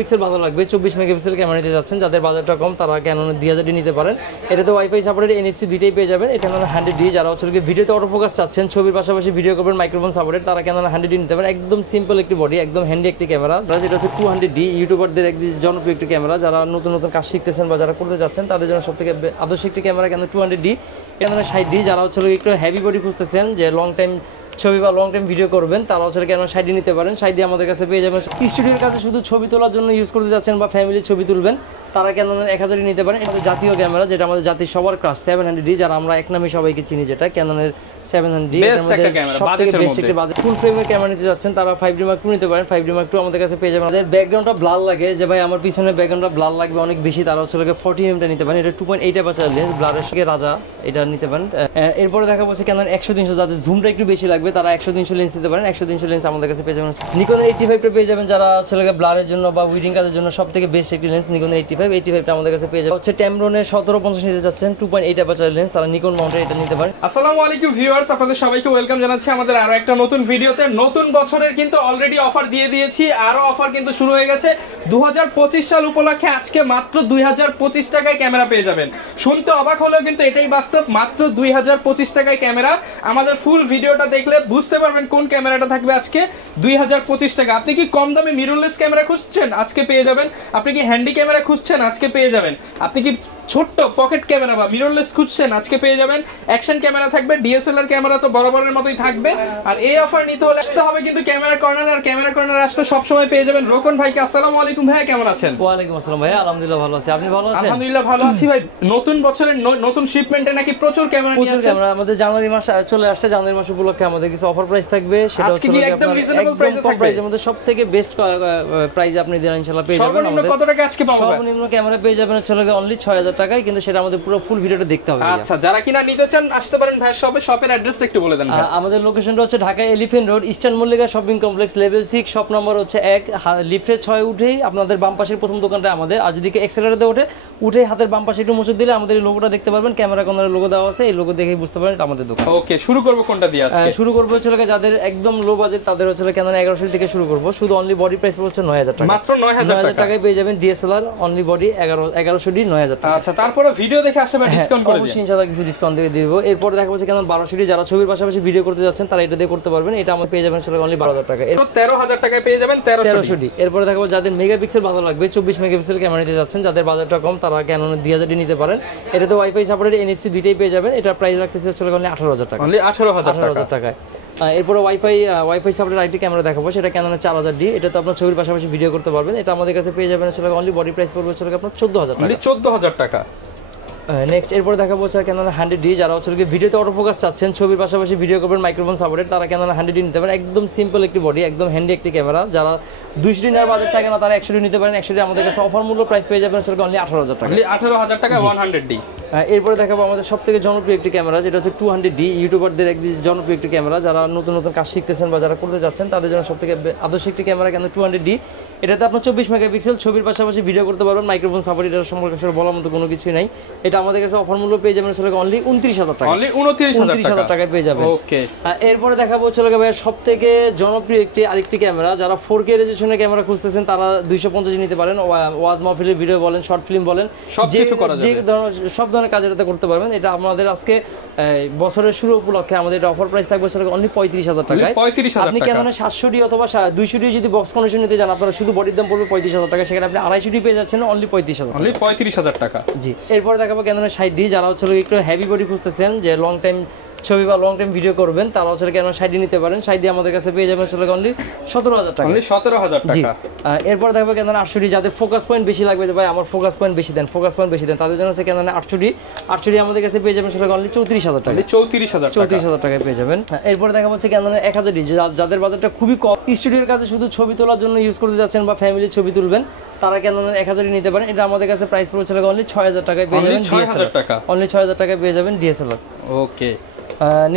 Pixel ভালো লাগবে 24 megapixel camera নিতে যাচ্ছেন, যাদের বাজেটটা কম তারা ক্যাননের 2000D নিতে পারেন। এটাতে ওয়াইফাই সাপোর্টেড, NFC দুইটাই পেয়ে যাবেন। এটা ক্যানন 100D, যারা হচ্ছে ভিডিওতে অটোফোকাস চাচ্ছেন, ছবির পাশাপাশি ভিডিও করবেন, মাইক্রোফোন সাপোর্টেড, তারা ক্যানন 100D নিতে পারেন। একদম সিম্পল একটি বডি, একদম হ্যান্ডি একটি ক্যামেরা। যেটা হচ্ছে 200D, ইউটিউবারদের একটি জনপ্রিয় একটি ক্যামেরা, যারা নতুন নতুন কাজ শিখতেছেন বা যারা করতে যাচ্ছেন তাদের জন্য সবথেকে আদর্শ একটি camera Canon 200D। Canon 60D, যারা হচ্ছে একটু হেভি বডি খুঁজতেছেন, যে লং টাইম ছবি বা লং টাইম ভিডিও করবেন, তারা হচ্ছে ক্যানন 60D নিতে পারেন। 60D আমাদের কাছে পেয়ে যাবেন। স্টুডিওর কাছে শুধু ছবি তোলার জন্য ইউজ করতে যাচ্ছেন বা ফ্যামিলির ছবি তুলবেন, তারা ক্যাননের 1000D নিতে পারেন। এটা জাতীয় ক্যামেরা, যেটা আমাদের জাতির সবার ক্রাশ 700D, যারা আমরা এক নামে সবাইকে চিনি, যেটা ক্যাননের 700D। সবথেকে বেস্ট একটি বাজেট ফুল ফ্রেমের ক্যামেরা নিতে যাচ্ছেন, তারা 5D Mark II নিতে পারেন। 5D Mark II আমাদের কাছে পেয়ে যাবেন। আমাদের ব্যাকগ্রাউন্ডটা ব্লার লাগে, যে ভাই আমার পিছনে ব্যাকগ্রাউন্ডটা ব্লার লাগবে অনেক বেশি, তারা হচ্ছে 40mm নিতে পারেন। এটা 2.8 অ্যাপারচার লেন্স, ব্লারের সঙ্গে রাজা, এটা নিতে পারেন। এরপরে দেখা যাচ্ছে ক্যানন 100-300, যাদের জুমটা একটু বেশি লাগবে তারা 100-300 লেন্স নিতে পারেন। 100-300 লেন্স আমাদের কাছে পেয়ে যাবেন। নিকনের 85টা পেয়ে যাবেন, যারা হচ্ছে ব্লারের জন্য বা উইডিং কাজের জন্য সবথেকে বেস্ট একটি লেন্স নিকনের 85টা আমাদের কাছে পেয়ে যাবেন। হচ্ছে ট্যামরনের 1750 নিতে যাচ্ছেন, 2.8 অ্যাপারচার লেন্স, তারা নিকন মাউন্টের এটা নিতে পারেন। আসসালামু আলাইকুম ভিউয়ার্স, আপনাদের সবাইকে ওয়েলকাম জানাচ্ছি আমাদের আরো একটা নতুন ভিডিওতে। নতুন বছরের কিন্তু অলরেডি অফার দিয়ে দিয়েছি, আরো অফার কিন্তু শুরু হয়ে গেছে। 2025 সাল উপলক্ষে আজকে মাত্র 2025 টাকায় ক্যামেরা পেয়ে যাবেন। শুনতে অবাক হলেও কিন্তু এটাই বাস্তব, মাত্র 2025 টাকায় ক্যামেরা। আমাদের ফুল ভিডিওটা দেখলে বুঝতে পারবেন কোন ক্যামেরাটা থাকবে আজকে 2025 টাকা। আপনি কি কম দামে মিররলেস ক্যামেরা খুঁজছেন, আজকে পেয়ে যাবেন। আপনি কি হ্যান্ডি ক্যামেরা খুঁজছেন, আজকে পেয়ে যাবেন। আপনি কি ছোট্ট পকেট ক্যামেরা বা মিররলেস খুঁজছেন, আজকে পেয়ে যাবেন। অ্যাকশন ক্যামেরা থাকবে, DSLR ক্যামেরা তো বরাবরের মতোই থাকবে। আর এই অফার নিতে হলে আসতে হবে কিন্তু ক্যামেরা কর্নার, আর ক্যামেরা কর্নার আসলে সবসময় পেয়ে যাবেন রোকন ভাইকে। আসসালামু আলাইকুম ভাই, কেমন আছেন? ওয়ালাইকুম আসসালাম ভাই, আলহামদুলিল্লাহ ভালো আছি, আপনি ভালো আছেন? আলহামদুলিল্লাহ ভালো আছি ভাই। নতুন বছরের নতুন শিপমেন্টে নাকি প্রচুর ক্যামেরা নিয়ে আসছেন? ক্যামেরা আমাদের জানুয়ারি মাস চলে আসছে, জানুয়ারি মাস উপলক্ষে আমাদের কিছু অফার প্রাইস থাকবে। সেটা আজকে কি একদম রিজনেবল প্রাইসে থাকবে? প্রাইসের মধ্যে সবথেকে বেস্ট প্রাইস আপনি দেন ইনশাআল্লাহ পেয়ে যাবেন। সর্বনিম্ন কত টাকা আজকে পাবো? সর্বনিম্ন ক্যামেরা পেয়ে যাবেন হচ্ছে অনলি 6000 টাকায়, কিন্তু সেটা আমাদের পুরো ফুল ভিডিওটা দেখতে হবে। আচ্ছা, যারা কিনা নিতে চান আসতে পারেন ভাই শপে। শপের অ্যাড্রেসটা একটু বলে দেন ভাই। আমাদের লোকেশনটা হচ্ছে Dhaka elephant road, eastern Mallika shopping complex, level 6, shop number হচ্ছে 1, লিফটে 6 উঠেই আপনাদের বাম পাশের প্রথম দোকানটা আমাদের। আর যেদিকে এক্সেলারেতে উঠে হাতের বাম পাশে একটু মুছে দিলে আমাদের এই লোগোটা দেখতে পারবেন, ক্যামেরা কর্নারের লোগো দেওয়া আছে, এই লোগো দেখেই বুঝতে পারবেন এটা আমাদের দোকান। ওকে, শুরু করব কোনটা দিয়ে আজকে? শুরু করব হচ্ছে যাদের একদম লো বাজেট, তাদের হচ্ছে ক্যানন 1100 থেকে শুরু করব। শুধু অনলি বডি প্রাইস হচ্ছে 9000 টাকা, মাত্র 9000 টাকায় পেয়ে যাবেন DSLR অনলি বডি 1100D 9000 টাকা। আচ্ছা, তারপরে ভিডিও দেখে আসলে ডিসকাউন্ট করে দিন, অবশ্যই ইনশাআল্লাহ কিছু ডিসকাউন্ট দিয়ে দেব। এরপর দেখা যাচ্ছে ক্যানন 1200D, যারা ছবির পাশাপাশি ভিডিও করতে যাচ্ছেন তারা এটা দিয়ে করতে পারবেন। এটা আমরা পেয়ে যাবেন অনলি 12000 টাকা, 13000 টাকায় পেয়ে যাবেন 1300D। এরপর দেখাবো যাদের মেগাপিক্সেল ভালো লাগবে 24 মেগাপিক্সেল ক্যামেরা নিতে যাচ্ছেন, যাদের বাজেটটা কম তারা ক্যাননের 2000D নিতে পারেন। এটাতে ওয়াইফাই সাপোর্টেড, NFC দুইটাই পেয়ে যাবেন। এটা প্রাইস রাখতেছে অনলি 18000 টাকা, অনলি 18000 টাকায়। এরপর ওয়াইফাই সাপোর্টেড আরেকটি ক্যামেরা দেখাবো, সেটা ক্যাননের 4000D। এটা তো আপনার ছবির পাশাপাশি ভিডিও করতে পারবেন। এটা আমাদের কাছে পেয়ে যাবেন অনলি বডি প্রাইস পড়বে আপনার 14000 টাকা, 14000 টাকা। নেক্সট এরপর দেখাবো হচ্ছে ক্যানন 100D, যারা হচ্ছে ভিডিওতে অটোফোকাস চাচ্ছেন, ছবির পাশাপাশি ভিডিও করবেন, মাইক্রোফোন সাপোর্টেড, তারা ক্যানন 100D নিতে পারেন। একদম সিম্পল একটি বডি, একদম হ্যান্ডি একটি ক্যামেরা। যারা 200D নেওয়ার বাজেট থাকে না তারা 100D নিতে পারেন। 100D আমাদের কাছে অফার মূল্য প্রাইস পেয়ে যাবেন অনলি 18000 টাকা, 18000 টাকা 100D। এরপরে দেখাবো আমাদের সবথেকে জনপ্রিয় একটি ক্যামেরা, যেটা হচ্ছে 200D, ইউটিউবারদের একটি জনপ্রিয় একটি ক্যামেরা, যারা নতুন নতুন কাজ শিখতেছেন বা যারা করতে যাচ্ছেন তাদের জন্য সবথেকে আদর্শ একটি ক্যামেরা ক্যানন 200D। এটাতে আপনার 24 মেগাপিক্সেল, ছবির পাশাপাশি ভিডিও করতে পারবেন, মাইক্রোফোন সাপোর্ট, এটার সম্পর্কে বলার মতো কোনো কিছুই নাই। এটা আমাদের কাছে অফার মূল্য পেয়ে যাবেন অনলি 29000 টাকা, অনলি 29000 টাকায় পেয়ে যাবেন। ওকে, এরপরে দেখাবো ভাই সবথেকে জনপ্রিয় আরেকটি ক্যামেরা, যারা 4K রেজোলিউশনের ক্যামেরা খুঁজতেছেন তারা 250 নিতে পারেন। ওয়াজ মাহফিলের ভিডিও বলেন, শর্ট ফিল্ম বলেন, সব ধরনের কাজ এটাতে করতে পারবেন। এটা আমাদের আজকে বছরের শুরু উপলক্ষে আমাদের এটা অফার প্রাইস থাকবে অনলি 35000 টাকায়। আপনি ক্যাননের 700D অথবা 200D যদি বক্স কন্ডিশন নিতে চান, আপনারা শুধু বডির দাম পড়বে 35000 টাকা, সেখানে আপনি 250D পেয়ে যাচ্ছেন অনলি 35000 টাকা। জি, এরপর দেখাবো ক্যাননের 60D, যারা হচ্ছে একটু হেভি বডি খুঁজতেছেন, যে লং টাইম ছবি বা লং টাইম ভিডিও করবেন, তারা হচ্ছে ক্যানন 60D নিতে পারেন। 60D আমাদের কাছে পেয়ে যাবেন অনলি 17000 টাকা, অনলি 17000 টাকা। এরপর দেখবো ক্যানন 800D, যাদের ফোকাস পয়েন্ট বেশি লাগবে, যে ভাই আমার ফোকাস পয়েন্ট বেশি দেন, তাদের জন্য হচ্ছে ক্যানন 800D আমাদের কাছে পেয়ে যাবেন অনলি 34000 টাকা, 34000 টাকায় পেয়ে যাবেন। এরপর দেখাবো হচ্ছে ক্যানন 1000D, যাদের বাজেটটা খুবই কম, স্টুডিওর কাছে শুধু ছবি তোলার জন্য ইউজ করতে যাচ্ছেন বা ফ্যামিলির ছবি তুলবেন, তারা ক্যাননের 1000D নিতে পারেন। এটা আমাদের কাছে প্রাইস পড়ছে অনলি 6000 টাকায় পেয়ে যাবেন, অনলি 6000 টাকা, অনলি 6000 টাকায় পেয়ে যাবেন DSLR। ওকে,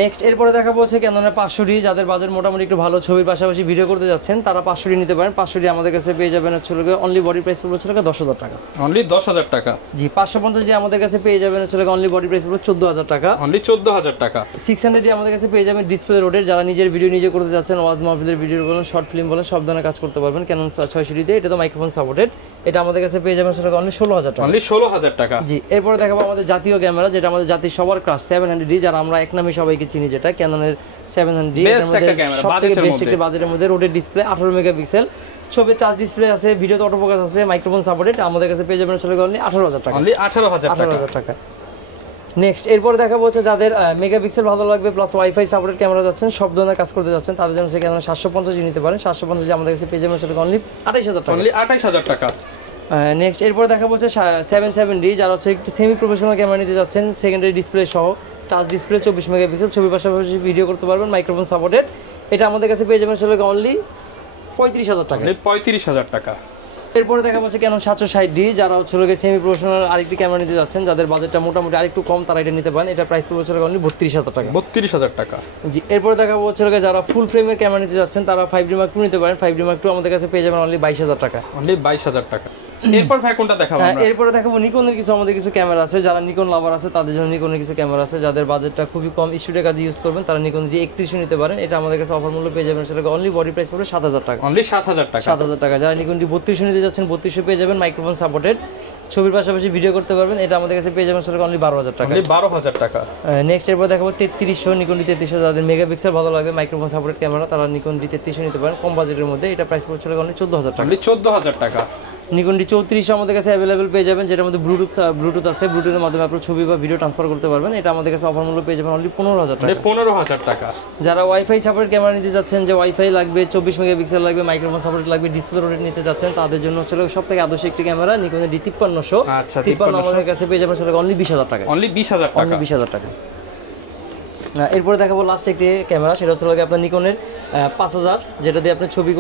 নেক্সট এরপরে দেখাবো হচ্ছে ক্যাননের 500D, যাদের বাজেট মোটামুটি একটু ভালো, ছবির পাশাপাশি ভিডিও করতে যাচ্ছেন তারা 500D নিতে পারেন। 500D আমাদের কাছে পেয়ে যাবেন হচ্ছে অনলি বডি প্রাইস পড়বে হচ্ছে 10,000 টাকা। অনলি 10,000 টাকা। জি 550D আমাদের কাছে পেয়ে যাবেন হচ্ছে অনলি বডি প্রাইস পড়বে 14,000 টাকা। অনলি 14,000 টাকা। 600D আমাদের কাছে পেয়ে যাবেন ডিসপ্লে রোডের, যারা নিজের ভিডিও নিজে করতে যাচ্ছেন, ওয়াজ মাহফিলের ভিডিও বলেন, শর্ট ফিল্ম বলেন, সব ধরনের কাজ করতে পারবেন ক্যানন 600D দিয়ে। এটা তো মাইক্রোফোন সাপোর্টেড, এটা আমাদের কাছে পেয়ে যাবেন সেটা অনলি 16,000 টাকা। অনলি 16,000 টাকা। জি এরপরে দেখাবো আমাদের জাতীয় ক্যামেরা, যেটা আমাদের জাতির সবার ক্রাশ 700D, যারা আমরা এক নামে সবাইকে চিনি, যেটা ক্যাননের 700D। সবথেকে বেস্ট একটা বাজেটের মধ্যে রোডের ডিসপ্লে 18 মেগাপিক্সেল, ছবি টাচ ডিসপ্লে আছে, ভিডিওতে অটোফোকাস আছে, মাইক্রোফোন সাপোর্টেড, আমাদের কাছে পেয়ে যাবেন চলে অনলি 18,000 টাকা। অনলি 18,000 টাকা। নেক্সট এরপর দেখাবো হচ্ছে যাদের মেগাপিক্সেল ভালো লাগবে প্লাস ওয়াইফাই সাপোর্টেড ক্যামেরা যাচ্ছেন, সব ধরনের কাজ করতে যাচ্ছেন, তাদের জন্য সেখানে 750 নিতে পারেন। 750 আমাদের কাছে পেয়ে যাবেন সেটা অনলি 28,000 টাকা। অনলি 28,000 টাকা। নেক্সট এরপর দেখাবো হচ্ছে 770D, যারা হচ্ছে একটু সেমি প্রফেশনাল ক্যামেরা নিতে যাচ্ছেন, সেকেন্ডারি ডিসপ্লে সহ, টাচ ডিসপ্লে 24 মেগাপিক্সেল, ছবির পাশাপাশি ভিডিও করতে পারবেন, মাইক্রোফোন সাপোর্টেড, এটা আমাদের কাছে পেয়ে যাবেন সেটা অনলি 35,000 টাকা। 35,000 টাকা। এরপরে দেখা যাচ্ছে ক্যানন 760D, যারা হচ্ছে সেমি প্রফেশনাল আরেকটি ক্যামেরা নিতে যাচ্ছেন, যাদের বাজেটটা মোটামুটি আরেকটু কম, তারা এটা নিতে পারেন। এটা প্রাইস পড়বে হচ্ছে অনলি 32,000 টাকা। 32,000 টাকা। জি এরপরে দেখাবো হচ্ছে যারা ফুল ফ্রেমের ক্যামেরা নিতে যাচ্ছেন, তারা 5D Mark II নিতে পারেন। 5D Mark II আমাদের কাছে পেয়ে যাবেন অনলি 22,000 টাকা। অনলি 22,000 টাকা। এরপর ভাই কোনটা দেখাবো আমরা? এরপরে দেখাবো নিকনের আমাদের কিছু ক্যামেরা আছে, যারা নিকন লাভার আছে তাদের জন্য নিকনের কিছু ক্যামেরা আছে, যাদের বাজেটটা খুবই কম, স্টুডিও কাজে ইউজ করবেন, তারা নিকন D31 নিতে পারেন। এটা আমাদের কাছে অফার মূল্য পেয়ে যাবেন সেটা অনলি বডি প্রাইস পড়বে 7,000 টাকা। অনলি 7,000 টাকা। 7,000 টাকা। যারা নিকন D32 নিতে যাচ্ছেন 32 পেয়ে যাবেন, মাইক্রোফোন সাপোর্টেড, ছবির পাশাপাশি ভিডিও করতে পারবেন, এটা আমাদের কাছে পেয়ে যাবেন সেটা অনলি 12,000 টাকা। অনলি 12,000 টাকা। নেক্সট এরপর দেখাবো 3300, নিকন D3300, যাদের মেগাপিক্সেল ভালো লাগে, মাইক্রোফোন সাপোর্টেড ক্যামেরা, তারা নিকন D3300 নিতে পারেন কম বাজেটের মধ্যে। এটা প্রাইস পড়ছে অনলি 14,000 টাকা। অনলি 14,000 টাকা। নিকন D3400 আমাদের কাছে অ্যাভেলেবেল পেয়ে যাবেন, যেটার মধ্যে ব্লুটুথ আছে, ব্লুটুথের মাধ্যমে আপনার ছবি বা ভিডিও ট্রান্সফার করতে পারবেন। এটা আমাদের কাছে অফার মূল্য পেয়ে যাবেন অনলি 15,000 টাকা। 15,000 টাকা। যারা ওয়াইফাই সাপোর্ট ক্যামেরা নিতে যাচ্ছেন, যে ওয়াইফাই লাগবে, 24 মেগাপিক্সেল লাগবে, মাইক্রোফোন সাপোর্ট লাগবে, ডিসপ্লে রোটেট নিতে যাচ্ছেন, তাদের জন্য হচ্ছে সবথেকে আদর্শ একটি ক্যামেরা নিকন D5300। আচ্ছা 53 আমাদের কাছে পেয়ে যাবেন সেটা অনলি 20,000 টাকা। অনলি 20,000 টাকা। অনলি 20,000 টাকা। এরপরে দেখাবো লাস্ট একটি ক্যামেরা, সেটা হচ্ছে আপনার নিকনের 5000, যেটা দিয়ে আপনি ছবি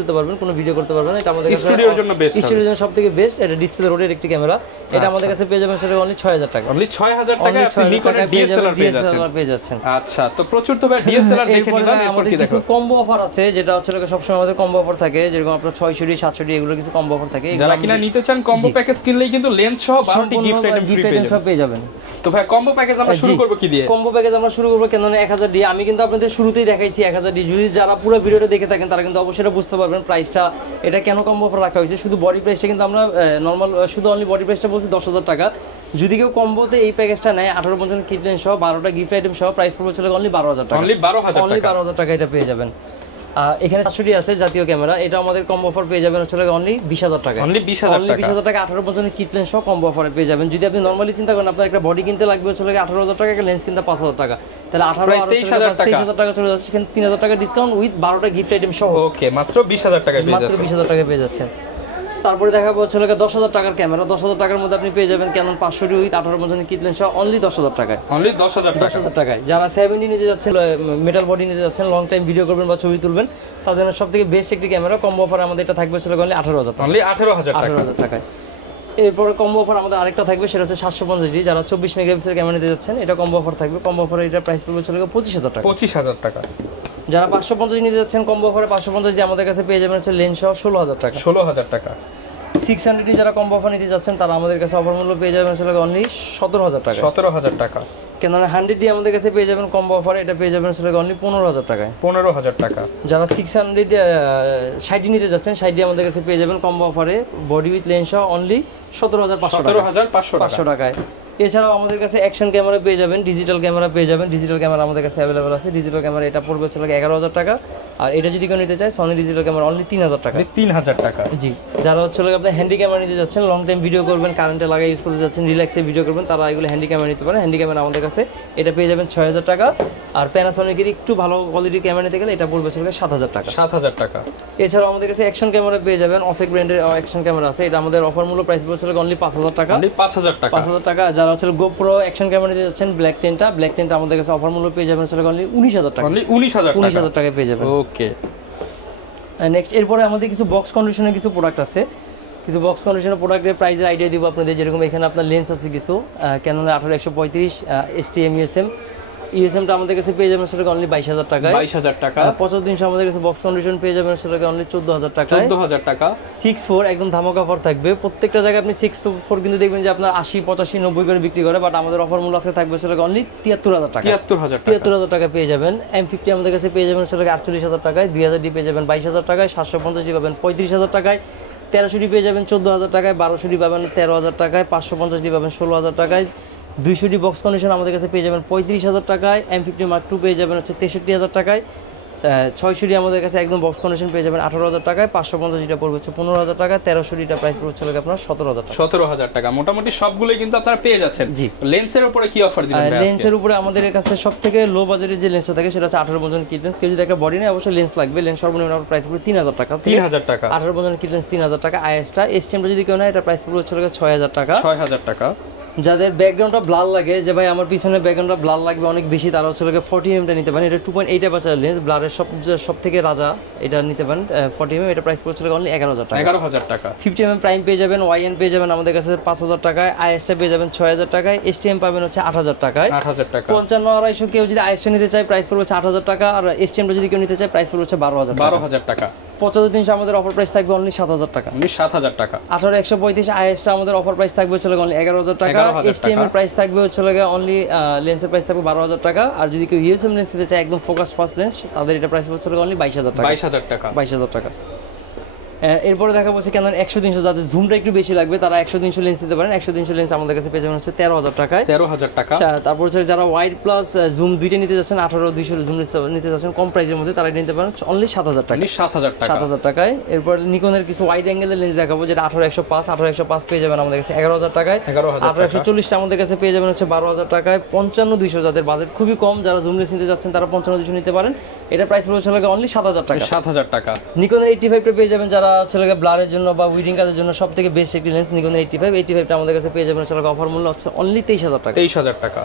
দিতে পারবেন, কোনো ভিডিও করতে পারবেন। এটা আমাদের কাছে স্টুডিওর জন্য বেস্ট, স্টুডিওর জন্য সবথেকে বেস্ট। এটা ডিসপ্লে রোডের একটি ক্যামেরা, এটা আমাদের কাছে পেয়ে যাবেন সেটা অনলি 6,000 টাকা। অনলি 6,000 টাকা আপনি নিকনের DSLR পেয়ে যাচ্ছেন। আচ্ছা তো প্রচুর তো ভাই DSLR দেখে নিলাম, এরপর কি দেখো? কম্বো অফার আছে, যেটা হচ্ছে সবসময় আমাদের কম্বো অফার থাকে, যেরকম আপনার 600D 700D এগুলো কিছু কম্বো অফার থাকে। যারা কিনা নিতে চান কম্বো প্যাকেজ কিনলেই কিন্তু লেন্স সহ 12টি গিফট আইটেম ফ্রি পেয়ে যাবেন। তো ভাই কম্বো প্যাকেজ আমরা শুরু করব কি দিয়ে? কম্বো প্যাকেজ আমরা শুরু করব ক্যানন 1000D। আমি কিন্তু আপনাদের শুরুতেই দেখাইছি 1000D, যদি যারা পুরো ভিডিওটা দেখে থাকেন তারা কিন্তু অবশ্যই বুঝতে পারবেন প্রাইসটা এটা কেন কম্বো অফার রাখা হয়েছে। শুধু বডি প্রাইসটা কিন্তু আমরা নরমাল শুধু অনলি বডি প্রাইসটা বলছি 10,000 টাকা। যদি কেউ কম্বোতে এই প্যাকেজটা নেয় 18 পর্যন্ত কিট লেন্স সহ 12টা গিফট আইটেম সহ প্রাইস পড়বে চলে অনলি 12,000 টাকা। অনলি 12,000 টাকা এটা পেয়ে যাবেন। এখানে 700D আছে জাতীয় ক্যামেরা, এটা আমাদের কম্বো অফার পেয়ে যাবেন হচ্ছে অনলি 20,000 টাকা। অনলি 20,000 টাকা 18 পর্যন্ত কিট লেন্স সহ কম্বো অফারে পেয়ে যাবেন। যদি আপনি নরমালি চিন্তা করেন আপনার একটা বডি কিনতে লাগবে হচ্ছে 18,000 টাকা, একটা লেন্স কিনতে 5,000 টাকা, তাহলে 23,000 টাকা চলে যাচ্ছে। সেখানে 3,000 টাকা ডিসকাউন্ট উইথ 12টা গিফট আইটেম সহ। ওকে মাত্র 20,000 টাকা পেয়ে যাচ্ছেন। মাত্র 20,000 টাকা পেয়ে যাচ্ছেন। তারপরে দেখাবো হচ্ছে 10,000 টাকার ক্যামেরা। 10,000 টাকার মধ্যে আপনি পেয়ে যাবেন ক্যানন 500D উইথ 18 পর্যন্ত কিট লেন্স সহ অনলি 10,000 টাকায়। অনলি 10,000 টাকায়। যারা 70 নিতে যাচ্ছেন, মেটাল বডি নিতে যাচ্ছেন, লং টাইম ভিডিও করবেন বা ছবি তুলবেন, তাদের জন্য সবথেকে বেস্ট একটি ক্যামেরা। কম্বো অফার আমাদের এটা থাকবে হচ্ছে অনলি 18,000 টাকা। অনলি 18,000 টাকায়। এরপরে কম্বো অফার আমাদের আরেকটা থাকবে, সেটা হচ্ছে 750D। যারা 24 মেগাপিক্সেল ক্যামেরা নিতে যাচ্ছেন, এটা কম্বো অফার থাকবে। কম্বো অফারে এটা প্রাইস পড়বে হচ্ছে 25,000 টাকা। 25,000 টাকা। যারা 550 নিতে যাচ্ছেন, কম্বো অফারে 550D আমাদের কাছে পেয়ে যাবেন হচ্ছে লেন্স সহ 16,000 টাকা। 16,000 টাকা। 600D যারা কম্বো অফার নিতে যাচ্ছেন, তারা আমাদের কাছে অফার মূল্য পেয়ে যাবেন আসলে অনলি 17,000 টাকা। 17,000 টাকা। কেননা 100D আমাদের কাছে পেয়ে যাবেন কম্বো অফার, এটা পেয়ে যাবেন আসলে অনলি 15,000 টাকায়। 15,000 টাকা। যারা 660 নিতে যাচ্ছেন, 60D আমাদের কাছে পেয়ে যাবেন কম্বো অফারে বডি উইথ লেন্স সহ অনলি 17,500 টাকায়। এছাড়াও আমাদের কাছে অ্যাকশন ক্যামেরা পেয়ে যাবেন, ডিজিটাল ক্যামেরা পেয়ে যাবেন। ডিজিটাল ক্যামেরা আমাদের কাছে অ্যাভেলেবল আছে। ডিজিটাল ক্যামেরা এটা পড়বে হচ্ছে 11,000 টাকা। আর এটা যদি কেউ নিতে চায় সনি ডিজিটাল ক্যামেরা অনলি 3,000 টাকা। 3,000 টাকা। জি, যারা হচ্ছে আপনার হ্যান্ডি ক্যামেরা নিতে যাচ্ছেন, লং টাইম ভিডিও করবেন, কারেন্টে লাগাই ইউজ করতে যাচ্ছেন, রিল্যাক্সে ভিডিও করবেন, তারা এগুলো হ্যান্ডি ক্যামেরা নিতে পারেন। হ্যান্ডি ক্যামেরা আমাদের কাছে এটা পেয়ে যাবেন 6,000 টাকা। আর প্যানাসোনিকের একটু ভালো কোয়ালিটির ক্যামেরা নিতে গেলে এটা পড়বে 7,000 টাকা। 7,000 টাকা। এছাড়াও আমাদের কাছে অ্যাকশন ক্যামেরা পেয়ে যাবেন, অসেক ব্র্যান্ডের অ্যাকশন ক্যামেরা আছে। এটা আমাদের অফার মূল্য প্রাইস পড়ছে অনলি 5,000 টাকা। অনলি 5,000 টাকা। 5,000 টাকা। যারা হচ্ছে গোপ্রো অ্যাকশন ক্যামেরা নিতে যাচ্ছেন, ব্ল্যাক টেনটা আমাদের কাছে অফার মূল্য পেয়ে যাবেন অনলি 19,000 টাকা। অনলি 19,000 টাকা পেয়ে যাবেন। ওকে। নেক্সট এরপরে আমাদের কিছু বক্স কন্ডিশনের কিছু প্রোডাক্ট আছে। কিছু বক্স কন্ডিশনের প্রোডাক্টের প্রাইসের আইডিয়া দিব আপনাদের। যেরকম এখানে আপনার লেন্স আছে কিছু ক্যাননের 18-135 STM USM ইউএসএমটা আমাদের কাছে পেয়ে যাবেন সেটাকে অনলি 22000 টাকায়। 22000 টাকা। 7500 আমাদের কাছে বক্স কন্ডিশন পেয়ে যাবেন সেটাকে অনলি 14000 টাকায়। 14000 টাকা। 64 একদম ধামাকা অফার থাকবে, প্রত্যেকটা জায়গায় আপনি 64 কিন্তু দেখবেন যে আপনার 80 85 90 করে বিক্রি করে, বাট আমাদের অফার মূল্য আজকে থাকবে সেটাকে অনলি 73000 টাকা। 73000 টাকা পেয়ে যাবেন। M50 আমাদের কাছে পেয়ে যাবেন সেটাকে 48000 টাকায়। 2000 ডি পেয়ে যাবেন 22000 টাকায়। 750 ডি পাবেন 35000 টাকায়। 1300 ডি পেয়ে যাবেন 14000 টাকায়। 1200 ডি পাবেন 13000 টাকায়। 550 ডি পাবেন 16000 টাকায়। 200 ডি বক্স কন্ডিশন আমাদের কাছে পেয়ে যাবেন 35000 টাকায়। M50 Mark II পেয়ে যাবেন হচ্ছে 63000 টাকায়। 600 ডি আমাদের কাছে একদম বক্স কন্ডিশন পেয়ে যাবেন 18000 টাকায়। 550 ডিটা পড়বে হচ্ছে 15000 টাকা। 1300 ডিটা প্রাইস পড়বে হচ্ছে আপনার 17000 টাকা। 17000 টাকা। মোটামুটি সবগুলোই কিন্তু আপনারা পেয়ে যাচ্ছেন। জি। লেন্সের উপরে কি অফার দিবেন ভাই? লেন্সের উপরে আমাদের কাছে সবথেকে লো বাজেটের যে লেন্সটা থাকে সেটা হচ্ছে 18 পর্যন্ত কিট লেন্স। কেউ যদি একটা বডি নেয় অবশ্যই লেন্স লাগবে। লেন্স সর্বনিম্ন প্রাইস পড়বে 3000 টাকা। 3000 টাকা। 18 পর্যন্ত কিট লেন্স 3000 টাকা। আইএসটা এসটিএমটা যদি কেউ নেয় এটা প্রাইস পড়বে হচ্ছে 6000 টাকা। 6000 টাকা। যাদের ব্যাকগ্রাউন্ডটা ব্লার লাগে, যে ভাই আমার পিছনে ব্যাকগ্রাউন্ডটা ব্লার লাগবে অনেক বেশি, তারা হচ্ছে 40 mm টা নিতে পারেন। এটা 2.8 অ্যাপারচার লেন্স, ব্লারের সব থেকে রাজা, এটা নিতে পারেন 40 mm। এটা প্রাইস পড়ছে অনলি 11000 টাকা। 11000 টাকা। 50 mm প্রাইম পেয়ে যাবেন। YN পেয়ে যাবেন আমাদের কাছে 5000 টাকায়। আইএসটা পেয়ে যাবেন 6000 টাকায়। STM পাবেন হচ্ছে 8000 টাকায়। 8000 টাকা। 55 250 কেউ যদি আইএসটা নিতে চায় প্রাইস পড়বে 8000 টাকা। আর STMটা যদি কেউ নিতে চায় প্রাইস পড়বে 12000 টাকা। 12000 টাকা। 75300 আমাদের অফার প্রাইস থাকবে অনলি 7000 টাকা। 7000 টাকা। 18135 আইএসটা আমাদের অফার প্রাইস থাকবে অনলি 11000 টাকা। STM এর প্রাইস থাকবে অনলি লেন্সের প্রাইস থাকবে 12000 টাকা। আর যদি কেউ ইউএসএম লেন্স নিতে চায় একদম ফোকাস ফাস্ট লেন্স, তাদের এটা প্রাইস হচ্ছে অনলি 22000 টাকা। 22000 টাকা। 22000 টাকা। এরপরে দেখা যাচ্ছে কেন 100-300 যাদের জুমটা একটু বেশি লাগবে তারা 100-300 লেন্স নিতে পারেন। 100-300 লেন্স আমাদের কাছে পেয়ে যাবেন হচ্ছে 13000 টাকায়। 13000 টাকা। তারপর হচ্ছে যারা ওয়াইড প্লাস জুম দুইটা নিতে যাচ্ছেন, 18-200 জুম নিতে যাচ্ছেন কম প্রাইসের মধ্যে, তারা এটা নিতে পারেন অনলি 7000 টাকা। 7000 টাকা। 7000 টাকায়। এরপর নিকনের কিছু ওয়াইড অ্যাঙ্গেলের লেন্স দেখাবো, যেটা 18-105 পেয়ে যাবেন আমাদের কাছে 11000 টাকায়। 18-140 আমাদের কাছে পেয়ে যাবেন হচ্ছে 12000 টাকায়। 55-200 যাদের বাজেট খুবই কম, যারা জুম লেন্স নিতে যাচ্ছেন তারা 55-200 নিতে পারেন। এটা প্রাইস পড়ছে অনলি 7000 টাকা। 7000 টাকা। নিকনের 85 পেয়ে যাবেন যারা হচ্ছে ব্লারের জন্য বা উইডিং কাজের জন্য সবথেকে বেস্ট একটি লেন্স নিকনের 85টা আমাদের কাছে পেয়ে যাবেন অফার মূল্য হচ্ছে অনলি 23000 টাকা। 23000 টাকা।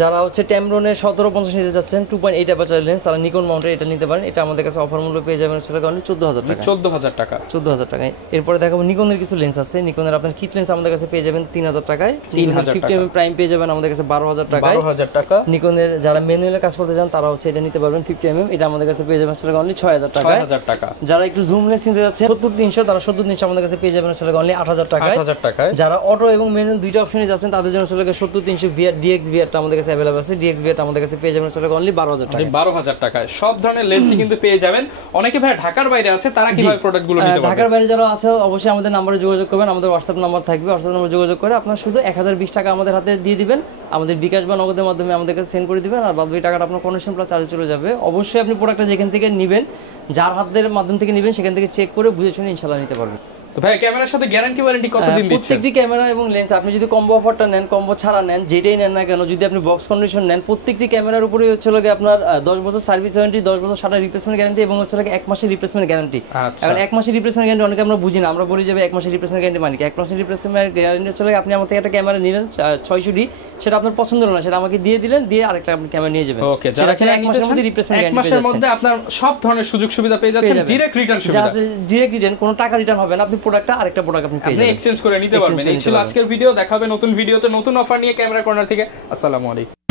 যারা হচ্ছে ট্যামরনের 1750 নিতে যাচ্ছেন 2.8 অ্যাপারচার লেন্স, তারা নিকন মাউন্টের এটা নিতে পারেন। এটা আমাদের কাছে অফার মূল্য পেয়ে যাবেন অনলি 14000 টাকা। 14000 টাকা। 14000 টাকায়। এরপরে দেখাবো নিকনের কিছু লেন্স আছে। নিকনের আপনার কিট লেন্স আমাদের কাছে পেয়ে যাবেন 3000 টাকায়। 50 mm প্রাইম পেয়ে যাবেন আমাদের কাছে 12000 টাকায়। 12000 টাকা। নিকনের যারা ম্যানুয়ালে কাজ করতে চান তারা হচ্ছে এটা নিতে পারবেন 50 mm। এটা আমাদের কাছে পেয়ে যাবেন অনলি 6000 টাকায়। 6000 টাকা। যারা একটু জুম লেন্স নিতে যাচ্ছেন 70-300, তারা 70-300 আমাদের কাছে পেয়ে যাবেন অনলি 8000 টাকায়। 8000 টাকায়। যারা অটো এবং ম্যানুয়াল দুইটা অপশনে যাচ্ছেন তাদের জন্য 70-300 VR DX VR-টা আমাদের কাছে अवेलेबल আছে। DX VR-টা আমাদের কাছে পেয়ে যাবেন অনলি 12000 টাকা। 12000 টাকায় সব ধরনের লেন্সই কিন্তু পেয়ে যাবেন। অনেকে ভাই ঢাকার বাইরে আছে, তারা কিভাবে প্রোডাক্টগুলো নিতে পারবে? ঢাকার বাইরে যারা আছে অবশ্যই আমাদের নম্বরে যোগাযোগ করবেন। আমাদের WhatsApp নাম্বার থাকবে, WhatsApp নাম্বারে যোগাযোগ করে আপনারা শুধু 1020 টাকা আমাদের হাতে দিয়ে দিবেন। আমাদের বিকাশ বা নগদের মাধ্যমে আমাদের কাছে সেন্ড করে দিবেন। আর বাকি টাকাটা আপনার কন্ডিশন প্লাস চার্জে চলে যাবে। অবশ্যই আপনি প্রোডাক্টটা যেখান থেকে নেবেন, যার হাতের মাধ্যম থেকে নেবেন, সেখান থেকে চেক করে বুঝে শুনে ইনশাআল্লাহ নিতে পারবেন। তো ভাই ক্যামেরার সাথে গ্যারান্টি ওয়ারেন্টি কতদিন দিচ্ছেন? প্রত্যেকটি ক্যামেরা এবং লেন্স আপনি যদি কম্বো অফারটা নেন, কম্বো ছাড়া নেন, যেটাই নেন না কেন, যদি আপনি বক্স কন্ডিশন নেন, প্রত্যেকটি ক্যামেরার উপরে হচ্ছে আপনার 10 বছর সার্ভিস ওয়ারেন্টি, 10 বছর সারা রিপ্লেসমেন্ট গ্যারান্টি এবং হচ্ছে 1 মাসের রিপ্লেসমেন্ট গ্যারান্টি। এখন 1 মাসের রিপ্লেসমেন্ট গ্যারান্টি অনেকে আমরা বুঝি না, আমরা বলি যে 1 মাসের রিপ্লেসমেন্ট গ্যারান্টি মানে কি? 1 মাসের রিপ্লেসমেন্ট গ্যারান্টি হচ্ছে আপনি আমার থেকে একটা ক্যামেরা নিলেন 600D, সেটা আপনার পছন্দ হলো না, সেটা আমাকে দিয়ে দিলেন, দিয়ে আরেকটা আপনি ক্যামেরা নিয়ে যাবেন। ওকে, যারা 1 মাসের মধ্যে রিপ্লেসমেন্ট গ্যারান্টি 1 মাসের মধ্যে আপনার সব ধরনের সুযোগ সুবিধা পেয়ে যাচ্ছেন। ডাইরেক্ট রিটার্ন সুবিধা, ডাইরেক্ট রিটার্ন, কোনো টাকা রিটার্ন হবে না। আপনি প্রোডাক্টটা আরেকটা প্রোডাক্ট আপনি এক্সচেঞ্জ করে নিতে পারবেন। এই ছিল আজকের ভিডিও। দেখা হবে নতুন ভিডিওতে নতুন অফার নিয়ে ক্যামেরা কর্নার থেকে। আসসালামু আলাইকুম।